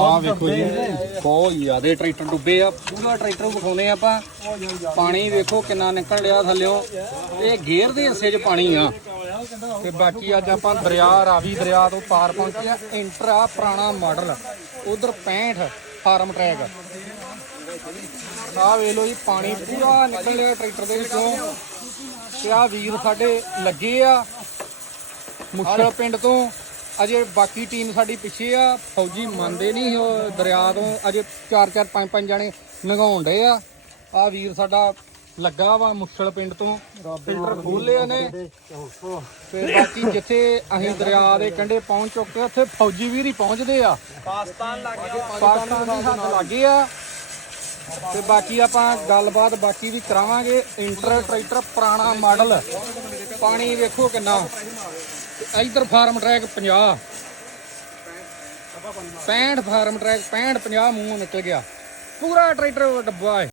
ਆ ਵੇਖੋ ਜੀ, ਬਹੁਤ ਜ਼ਿਆਦੇ ਟਰੈਕਟਰ ਡੁੱਬੇ ਆ, ਪੂਰਾ ਟਰੈਕਟਰ ਵਿਖਾਉਨੇ ਆਪਾਂ। ਪਾਣੀ ਵੇਖੋ ਕਿੰਨਾ ਨਿਕਲ ਰਿਹਾ ਥੱਲਿਓਂ ਇਹ ਗੇਅਰ ਦੇ ਹਿੱਸੇ 'ਚ ਪਾਣੀ ਆ। ਤੇ ਬਾਕੀ ਅੱਜ ਆਪਾਂ ਦਰਿਆ, ਰਾਵੀ ਦਰਿਆ ਤੋਂ ਪਾਰ ਪਹੁੰਚੇ ਆ, ਇੰਟਰਾ ਪੁਰਾਣਾ ਮਾਡਲ, ਉਧਰ 65 ਫਾਰਮ ਟਰੈਕ। ਆ ਵੇਖ ਲਓ ਜੀ, ਪਾਣੀ ਪੂਰਾ ਨਿਕਲ ਰਿਹਾ ਟਰੈਕਟਰ ਦੇ ਵਿੱਚੋਂ। ਤੇ ਆ ਵੀਰ ਸਾਡੇ ਲੱਗੇ ਆ ਮੁਸ਼ਕਲ ਪਿੰਡ ਤੋਂ। ਅਜੇ ਬਾਕੀ ਟੀਮ ਸਾਡੀ ਪਿੱਛੇ ਆ ਫੌਜੀ ਮੰਨਦੇ ਨਹੀਂ ਉਹ ਦਰਿਆ ਤੋਂ। ਅਜੇ 4 4 5 5 ਜਾਣੇ ਲੰਘਾਉਣ ਡਏ ਆ। ਆ ਵੀਰ ਸਾਡਾ ਲੱਗਾ ਵਾ ਮੁਸ਼ਕਲ ਪਿੰਡ ਤੋਂ ਫਿਲਟਰ ਖੋਲਿਆ ਨੇ ਤੇ ਬਾਕੀ ਜਿੱਥੇ ਅਸੀਂ ਦਰਿਆ ਦੇ ਕੰਢੇ ਪਹੁੰਚ ਚੁੱਕੇ ਉੱਥੇ ਫੌਜੀ ਵੀਰ ਹੀ ਪਹੁੰਚਦੇ ਆ। ਪਾਕਿਸਤਾਨ ਲੱਗੇ ਪਾਕਿਸਤਾਨ ਦੀ ਹੱਦ ਲੱਗੇ ਆ। ਤੇ ਬਾਕੀ ਆਪਾਂ ਗੱਲਬਾਤ ਬਾਕੀ ਵੀ ਕਰਾਵਾਂਗੇ। ਇੰਟਰ ਟਰੈਕਟਰ ਪੁਰਾਣਾ ਮਾਡਲ। ਪਾਣੀ ਵੇਖੋ ਕਿੰਨਾ। ਇੱਧਰ ਫਾਰਮ ਟਰੈਕ 50 65 ਫਾਰਮ ਟਰੈਕ 65 50 ਮੂੰਹੋਂ ਨਿਕਲ ਗਿਆ। ਪੂਰਾ ਟਰੈਕਟਰ ਡੱਬਾ ਹੈ।